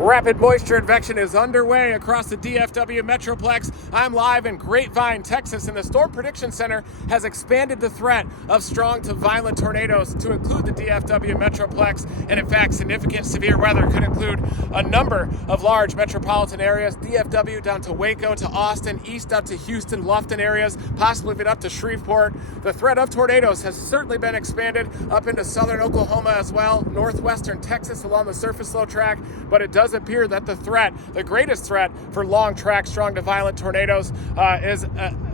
Rapid moisture advection is underway across the DFW Metroplex. I'm live in Grapevine, Texas, and the Storm Prediction Center has expanded the threat of strong to violent tornadoes to include the DFW Metroplex. And in fact, significant severe weather could include a number of large metropolitan areas, DFW down to Waco, to Austin, east up to Houston, Lufton areas, possibly even up to Shreveport. The threat of tornadoes has certainly been expanded up into southern Oklahoma as well, northwestern Texas along the surface low track, but it does appear that the greatest threat for long track, strong to violent tornadoes is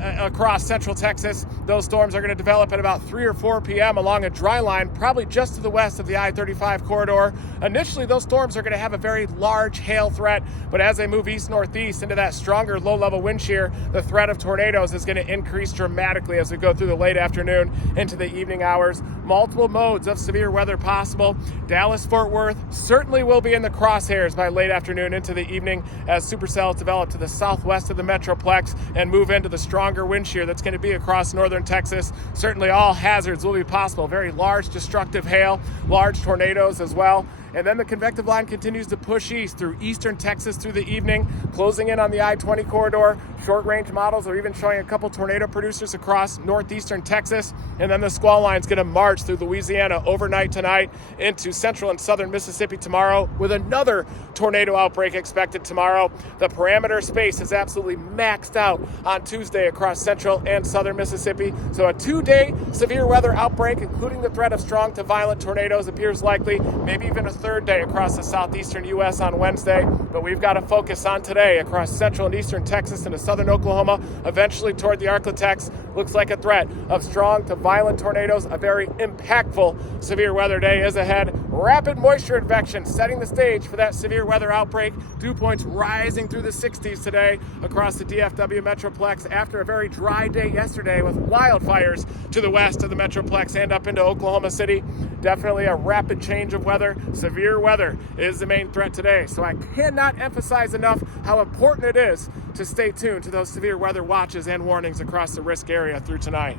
across central Texas. Those storms are going to develop at about 3 or 4 p.m. along a dry line, probably just to the west of the I-35 corridor. Initially, those storms are going to have a very large hail threat, but as they move east-northeast into that stronger low-level wind shear, the threat of tornadoes is going to increase dramatically as we go through the late afternoon into the evening hours. Multiple modes of severe weather possible. Dallas-Fort Worth certainly will be in the crosshairs by late afternoon into the evening as supercells develop to the southwest of the Metroplex and move into the stronger wind shear that's going to be across northern Texas. Certainly all hazards will be possible. Very large destructive hail, large tornadoes as well. And then the convective line continues to push east through eastern Texas through the evening, closing in on the I-20 corridor. Short-range models are even showing a couple tornado producers across northeastern Texas. And then the squall line is going to march through Louisiana overnight tonight into central and southern Mississippi tomorrow with another tornado outbreak expected tomorrow. The parameter space is absolutely maxed out on Tuesday across central and southern Mississippi. So a 2-day severe weather outbreak, including the threat of strong to violent tornadoes, appears likely, maybe even a third day across the southeastern U.S. on Wednesday. But we've got to focus on today across central and eastern Texas into southern Oklahoma, eventually toward the Arklatex. Looks like a threat of strong to violent tornadoes. A very impactful severe weather day is ahead. Rapid moisture advection setting the stage for that severe weather outbreak. Dew points rising through the 60s today across the DFW Metroplex after a very dry day yesterday with wildfires to the west of the Metroplex and up into Oklahoma City. Definitely a rapid change of weather. Severe weather is the main threat today. So I cannot emphasize enough how important it is to stay tuned to those severe weather watches and warnings across the risk area through tonight.